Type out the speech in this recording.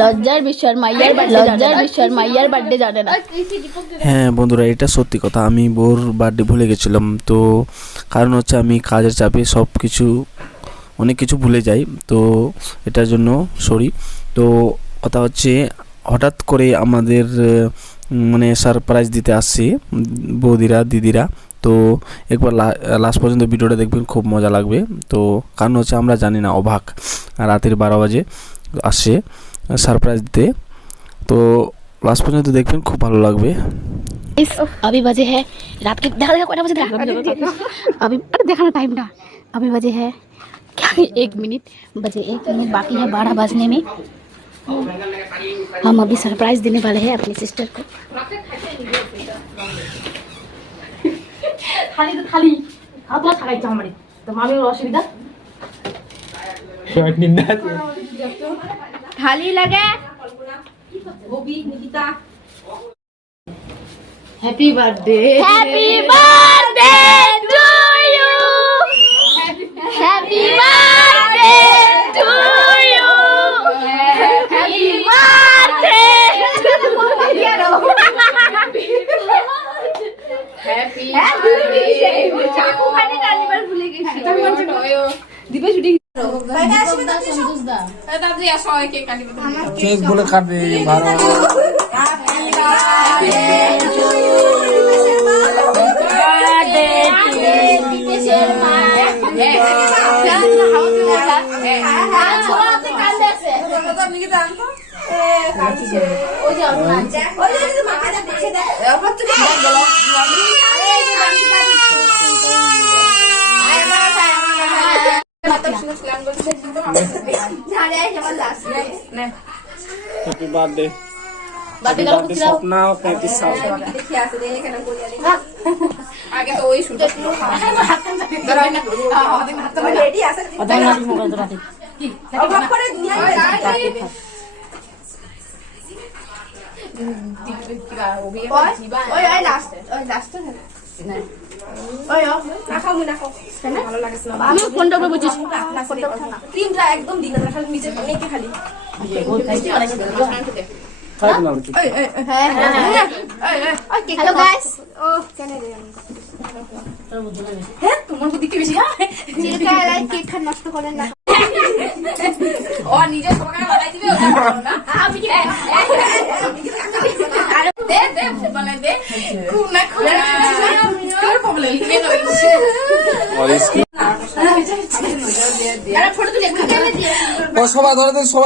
লজ্জার বিষয় মাইয়ার বার্থডে জানে না। হ্যাঁ বন্ধুরা, এটা সত্যি কথা, আমি বোর বার্থডে ভুলে গেছিলাম। তো কারণ হচ্ছে আমি কাজের চাপে সব কিছু অনেক কিছু ভুলে যাই, তো এটার জন্য সরি। তো কথা হচ্ছে হঠাৎ করে আমাদের মানে সারপ্রাইজ দিতে আসছে বৌদিরা দিদিরা। তো একবার লাস্ট পর্যন্ত ভিডিওটা দেখবেন, খুব মজা লাগবে। তো কারণ হচ্ছে আমরা জানি না, অবাক, রাতের 12 বাজে আসছে সারপ্রাইজ দিতে। তো লাস্ট পর্যন্ত দেখবেন, খুব ভালো লাগবে। अभी बजे है रात के देखा बजे अभी देखाना टाइम ना, अभी बजे है क्या 1 मिनट बजे 1 मिनट बाकी है 12 बजने में। हम अभी सरप्राइज देने वाले हैं अपनी सिस्टर को। खाली तो खाली हाथ तो छाड़ाई हमारे तो मामी और असुविधा खाली लगे। Happy birthday to you, happy birthday to you, happy birthday happy चाकू खाने का निबर भूले गई दीपे शूटिंग केक बोले काटবে ভালো हैप्पी बर्थडे सपना 35 साल आगे तो वही शूट रेडी আছে একদম দিন নিচে খালি हेलो गाइस ओ चले गए हैं তোমার বুদ্ধি কি বেশি চিলকা লাইক কেক খা নষ্ট করেন না ও নিজে সবাইকে বানাই দিবে ওটা করো না আমি কি দে দে বানাই দে খুব না খুব তোর প্রবলেম কে নইছে और इसकी अरे फोटो तो लेके ও সবাই ধরে সবাই